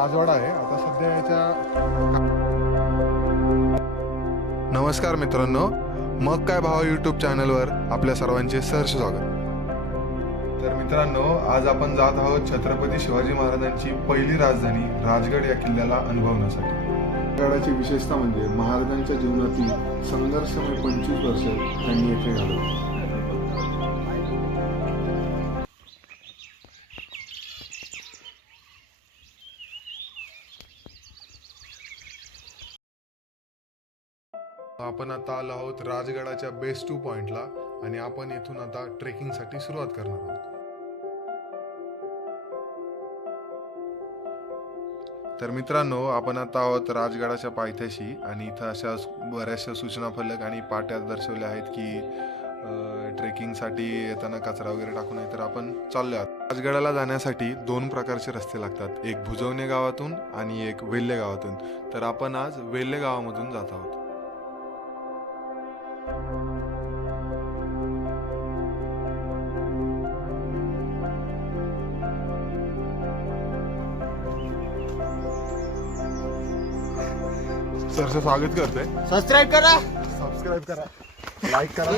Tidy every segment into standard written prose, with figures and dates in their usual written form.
राजवाडा आहे आता सध्या याच्या. नमस्कार मित्रांनो, मग काय भावा यूट्यूब चॅनलवर आपल्या सर्वांचे सहर्ष स्वागत. तर मित्रांनो, आज आपण जात आहोत छत्रपती शिवाजी महाराजांची पहिली राजधानी राजगड या किल्ल्याला अनुभवण्यासाठी. राजगडाची विशेषता म्हणजे महाराजांच्या जीवनातील संघर्षमय 25 वर्ष त्यांनी येथे घालवली. आपण आता आलो आहोत राजगडाच्या बेस 2 पॉइंटला आणि आपण येथून आता ट्रेकिंगसाठी सुरुवात करणार आहोत. तर मित्रांनो, आपण आता आहोत राजगडाच्या पायथ्याशी आणि इथं अशा बऱ्याचशा सूचना फलक आणि पाट्या दर्शवल्या आहेत की ट्रेकिंगसाठी येताना कचरा वगैरे टाकू नये. तर आपण चाललो आहोत. राजगडाला जाण्यासाठी 2 प्रकारचे रस्ते लागतात, एक भुजवणे गावातून आणि एक वेल्हे गावातून. तर आपण आज वेल्हे गावामधून जात आहोत. सरचं स्वागत करतोय. सबस्क्राईब करा, सबस्क्राईब करा, लाईक करा,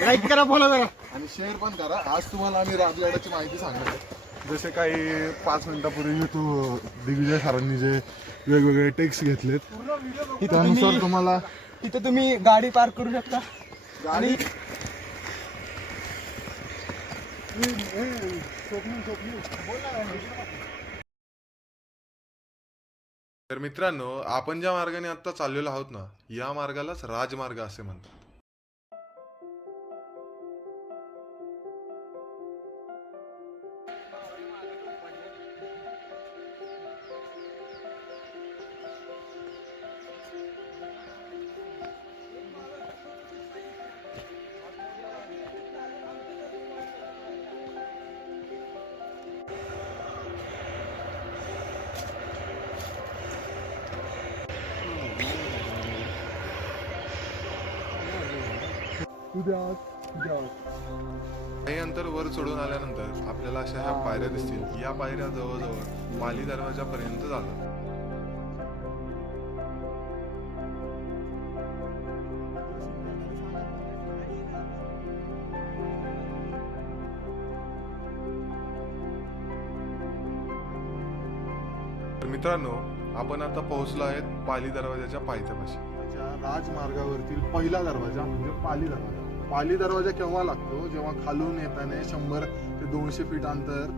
लाईक करा, बोला जरा आणि शेअर पण करा. आज तुम्हाला आम्ही राजगडाची माहिती सांगणार आहे. जसे काही 5 मिनिटापूर्वी YouTube दिग्विजय सरांनी जे वेगवेगळे टेक्स्ट घेतलेत त्यानुसार तुम्हाला तिथे तुम्ही गाडी पार्क करू शकता. गाडी तर मित्रांनो, आपण ज्या मार्गाने आता चाललेलो आहोत ना, या मार्गालाच राजमार्ग असे म्हणतात. काही अंतर वर चढून आल्यानंतर आपल्याला अशा ह्या पायऱ्या दिसतील. या पायऱ्या जवळजवळ पाली दरवाजापर्यंत जातात. तर मित्रांनो, आपण आता पोहोचलो आहेत पाली दरवाजाच्या पायथ्यापाशी. राजमार्गावरतील पहिला दरवाजा म्हणजे पाली दरवाजा. पाली दरवाजा केव्हा लागतो? जेव्हा खालून येताना 100 ते 200 फीट अंतर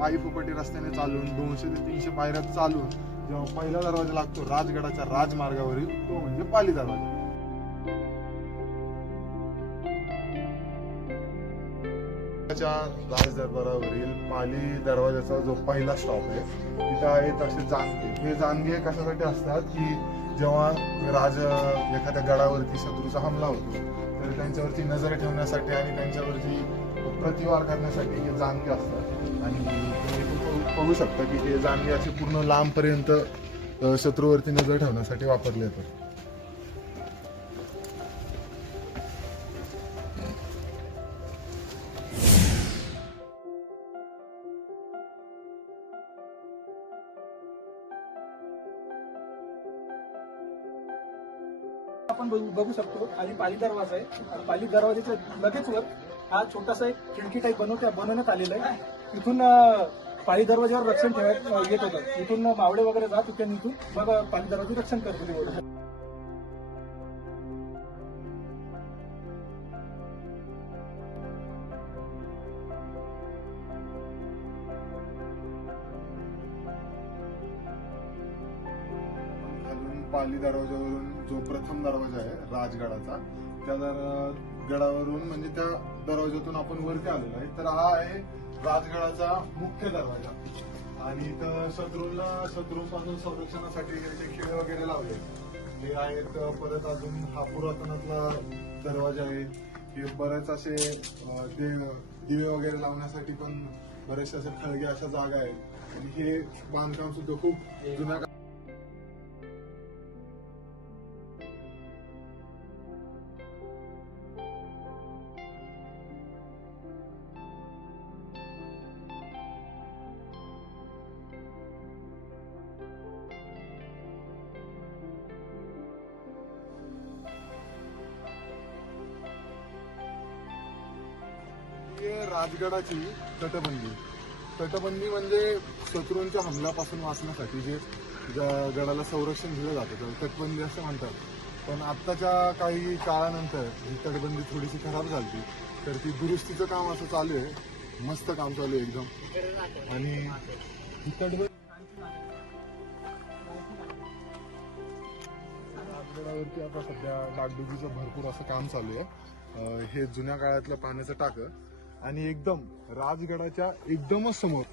पायी फुपटी रस्त्याने चालून 200 ते 300 पायऱ्यात चालून जेव्हा पहिला दरवाजा लागतो राजगडाच्या राजमार्गावरील, तो म्हणजे पाली दरवाजा. राजदरबारावरील पाली दरवाजाचा जो पहिला स्टॉप आहे तिथं आहेत असे जानगे. हे जानगे कशासाठी असतात की जेव्हा एखाद्या गडावरती शत्रूचा हमला होतो तर त्यांच्यावरती नजर ठेवण्यासाठी आणि त्यांच्यावरती प्रतिवार करण्यासाठी हे जानगे असतात. आणि तुम्ही बघू शकता की हे जानगे असे पूर्ण लांबपर्यंत शत्रूवरती नजर ठेवण्यासाठी वापरले जातात. आपण बघू शकतो. आणि पाली दरवाजा आहे. पाली दरवाजाच्या लगेच वर हा छोटासा एक खिडकी टाईप बनवण्यात आलेला आहे. इथून पाली दरवाजावर रक्षण ठेवण्यात येत होतं. इथून मावळे वगैरे जात होते आणि इथून मग पाली दरवाजे रक्षण करत होते. पाली दरवाजावरून जो प्रथम दरवाजा आहे राजगडाचा, त्या गडावरून म्हणजे त्या दरवाजातून आपण वरती आलेलो आहे. तर हा आहे राजगडाचा मुख्य दरवाजा. आणि इथं शत्रूंपासून संरक्षणासाठी याचे खिळे वगैरे लावले हे आहेत. परत अजून हा पुरातनातला दरवाजा आहे. हे बरेच असे दिवे वगैरे लावण्यासाठी पण बरेचसे असे खळगे अशा जागा आहेत. आणि हे बांधकाम सुद्धा खूप जुन्या राजगडाची तटबंदी. तटबंदी म्हणजे शत्रूंच्या हमल्यापासून वाचण्यासाठी जे गडाला संरक्षण दिलं जातं त्याला तटबंदी असं म्हणतात. पण आत्ताच्या काही काळानंतर ही तटबंदी थोडीशी खराब झाली, तर ती दुरुस्तीचं काम असं चालू आहे. मस्त काम चालू आहे एकदम. आणि ही तटबंदी राजगडावरती आता सध्या डागडुजीचं भरपूर असं काम चालू आहे. हे जुन्या काळातलं पाण्याचं टाकं आणि एकदम राजगडाच्या एकदमच समोर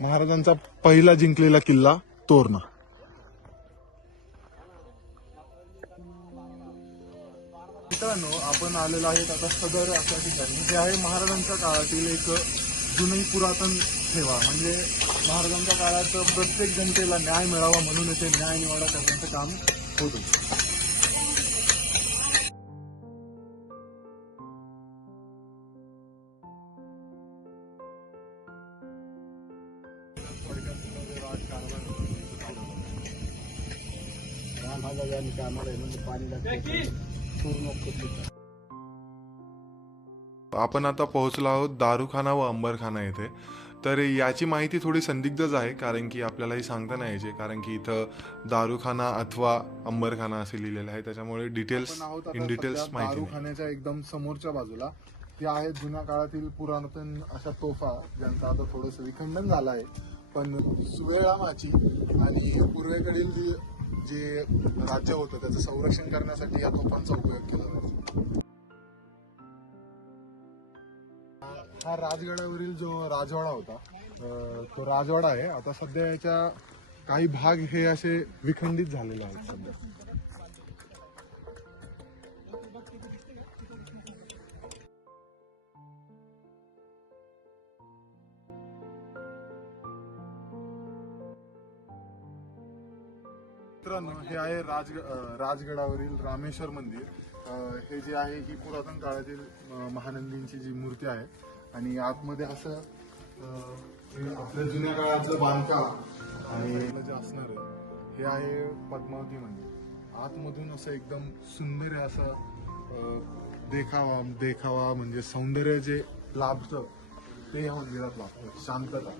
महाराजांचा पहिला जिंकलेला किल्ला तोरणा. मित्रांनो, आपण आलेलो आहेत आता सदर अशा ठिकाणी जे आहे महाराजांच्या काळातील एक जुनी पुरातन ठेवा. म्हणजे महाराजांच्या काळात प्रत्येक जनतेला न्याय मिळावा म्हणून येथे न्याय निवाडा करण्याचं काम होतं. आपण आता पोहोचलो आहोत दारूखाना व अंबरखाना येथे. तर याची माहिती थोडी संदिग्धच आहे, कारण की आपल्यालाही सांगता नाही यायचे, कारण की इथं दारूखाना अथवा अंबरखाना असे लिहिलेलं आहे, त्याच्यामुळे डिटेल्स आपण आहोत इन आता डिटेल्स सध्या माहिती नाही. दारूखान्याच्या एकदम समोरच्या बाजूला. ते आहेत जुन्या काळातील पुरातन अशा तोफा, ज्यांचं आता थोडंसं विखंडन झालं आहे. पण सुवेळामाची आणि पूर्वेकडील जे राज्य होतं त्याचं संरक्षण करण्यासाठी या तोफांचा उपयोग केला जातो. हा राजगडावरील जो राजवाडा होता, तो राजवाडा आहे. आता सध्या याच्या काही भाग हे असे विखंडित झालेले आहेत सध्या. मित्रांनो, हे आहे राजगडावरील रामेश्वर मंदिर. हे जे आहे ही पुरातन काळातील महानंदींची जी मूर्ती आहे. आणि आतमध्ये असं हे आपल्या जुन्या काळातलं बांधकाम आणि जे असणार आहे हे आहे पद्मावती मंदिर. आतमधून असं एकदम सुंदर आहे असं देखावा म्हणजे सौंदर्य जे लाभतं ते या मंदिरात लाभतं. शांतता.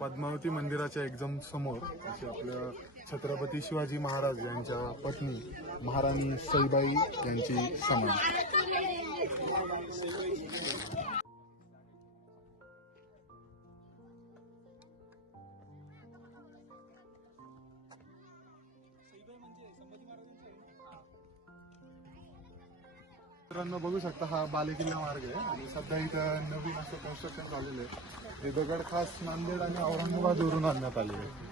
पद्मावती मंदिराच्या एकदम समोर अशी आपल्या छत्रपती शिवाजी महाराज यांच्या पत्नी महाराणी सईबाई यांची समाधी. मित्रांनो, बघू शकता हा बालेकिल्ला मार्ग आहे आणि सध्या इथं नवीन असं कन्स्ट्रक्शन झालेलं आहे. हे दगड खास नांदेड आणि औरंगाबाद वरून आणण्यात आलेले आहे.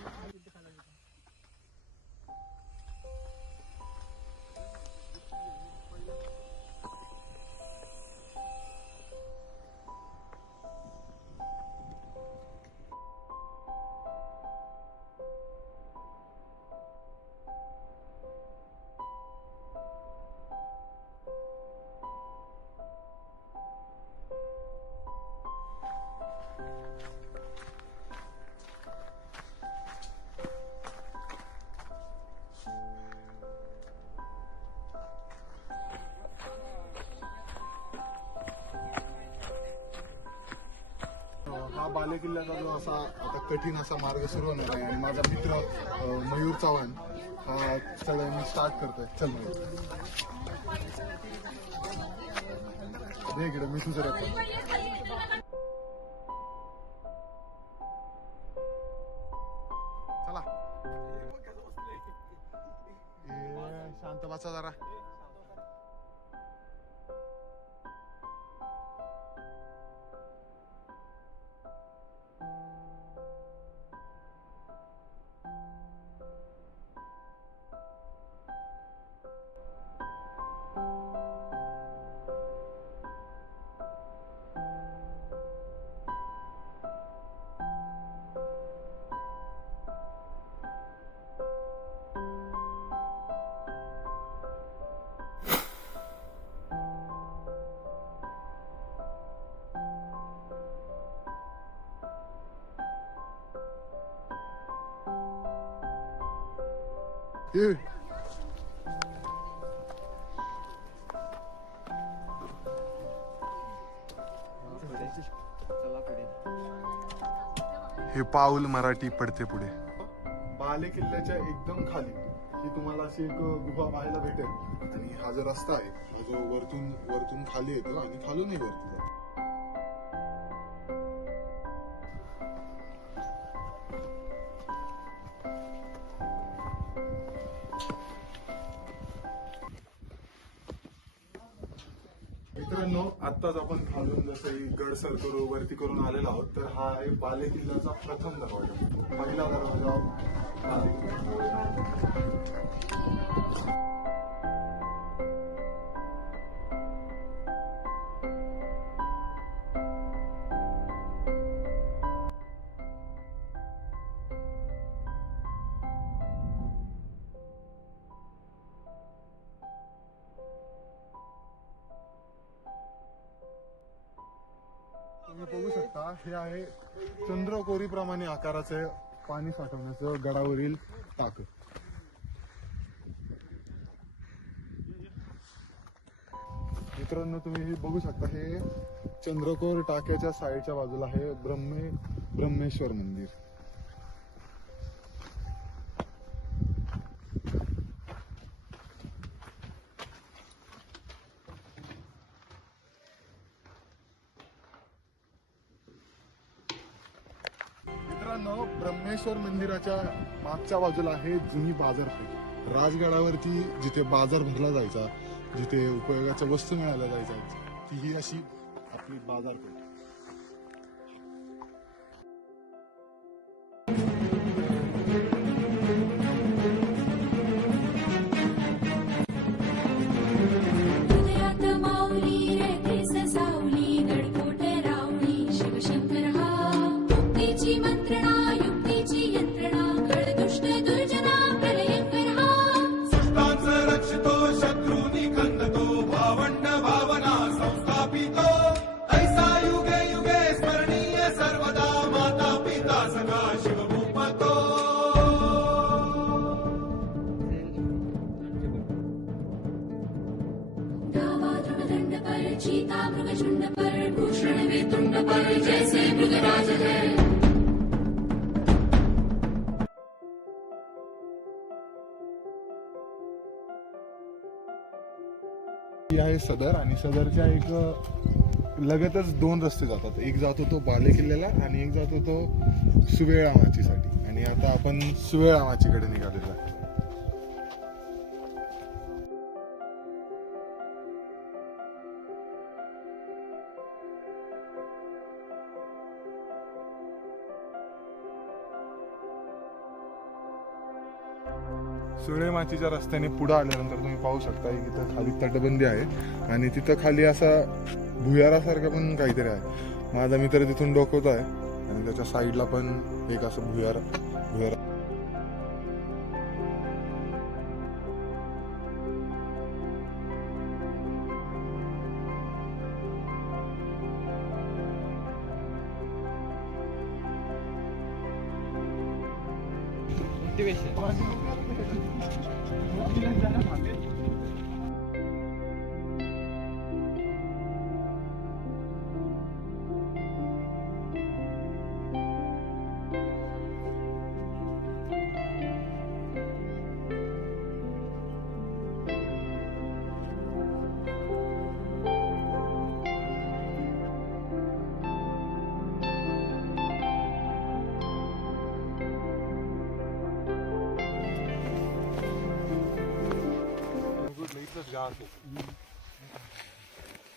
हा बालेकिल्ल्याचा जो असा आता कठीण असा मार्ग सुरू होणार आहे आणि माझा मित्र मयूर चव्हाण हा सगळ्यांनी स्टार्ट करतोय. चल मयूर, दे इकडे मी तुझं रेकॉर्ड. चला, शांत बसा जरा. ये. हे पाऊल मराठी पडते पुढे. बाले किल्ल्याच्या एकदम खाली ही तुम्हाला अशी एक गुहा पाहायला भेटेल आणि हा जो रस्ता आहे हा जो वरतून वरतून खाली येतो आणि खालूनही वरती जातो. मित्रांनो, आत्ताच आपण खालून जसं गड सर करू वरती करून आलेलो आहोत, तर हा आहे बाले किल्ल्याचा प्रथम दरवाजा, पहिला दरवाजा. तुम्ही बघू शकता, हे आहे चंद्रकोरी प्रमाणे आकाराचे पाणी साठवण्याचं गडावरील टाक. मित्रांनो, तुम्ही बघू शकता, हे चंद्रकोर टाक्याच्या साईडच्या बाजूला आहे ब्रह्मेश्वर मंदिर. मित्रांनो, ब्रह्मेश्वर मंदिराच्या मागच्या बाजूला आहे जुनी बाजारपेठ. राजगडावरती जिथे बाजार भरला जायचा, जिथे उपयोगाच्या वस्तू मिळाल्या जायच्या, ती ही अशी आपली बाजारपेठ. हृदयात माऊली रथे ससावली गडकोट रावळी शिवशंकर हा मुक्तीची मंत्रणा युक्तीची यंत्रणा खळदुष्ट दुर्जना प्रलयंकर हा सृष्टांचा रक्षितो शत्रूनी खंदतो भावंड भावना संस्थापितो ऐसा युगे युगे स्मरणीय सर्वदा माता पिता सखा शिवभूपतो. धावा दृढदंड पर चीता मृगशुंड पर भूषण वेतुंड पर जैसे मृगराज है. ही आहे सदर, आणि सदरच्या एक लगतच दोन रस्ते जातात. एक जातो तो बाले किल्ल्याला आणि एक जातो तो सुवेळा माचीसाठी. आणि आता आपण सुवेळा माचीकडे निघालेलो आहे. सुळे माचीच्या रस्त्याने पुढे आल्यानंतर तुम्ही पाहू शकता की इथं खाली तटबंदी आहे आणि तिथं खाली असा भुयारासारखं पण काहीतरी आहे. माझा मित्र तिथून डोकवत आहे आणि त्याच्या साईडला पण एक असं भुयार.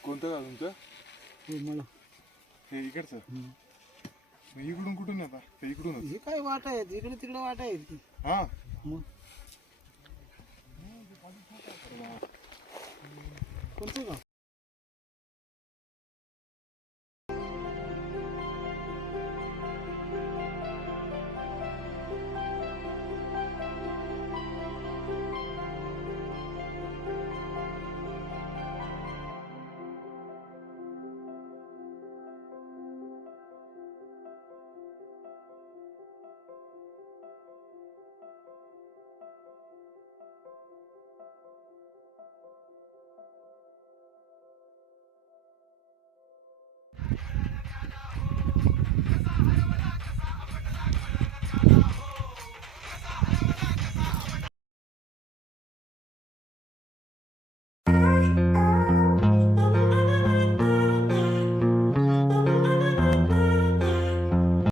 कोणतं गाव तुमचं? हे इकडचं. इकडून कुठून येतात? ते इकडूनच. हे काय वाट आहेत, इकडे तिकडे वाट आहेत. हा, कोणतं गाव?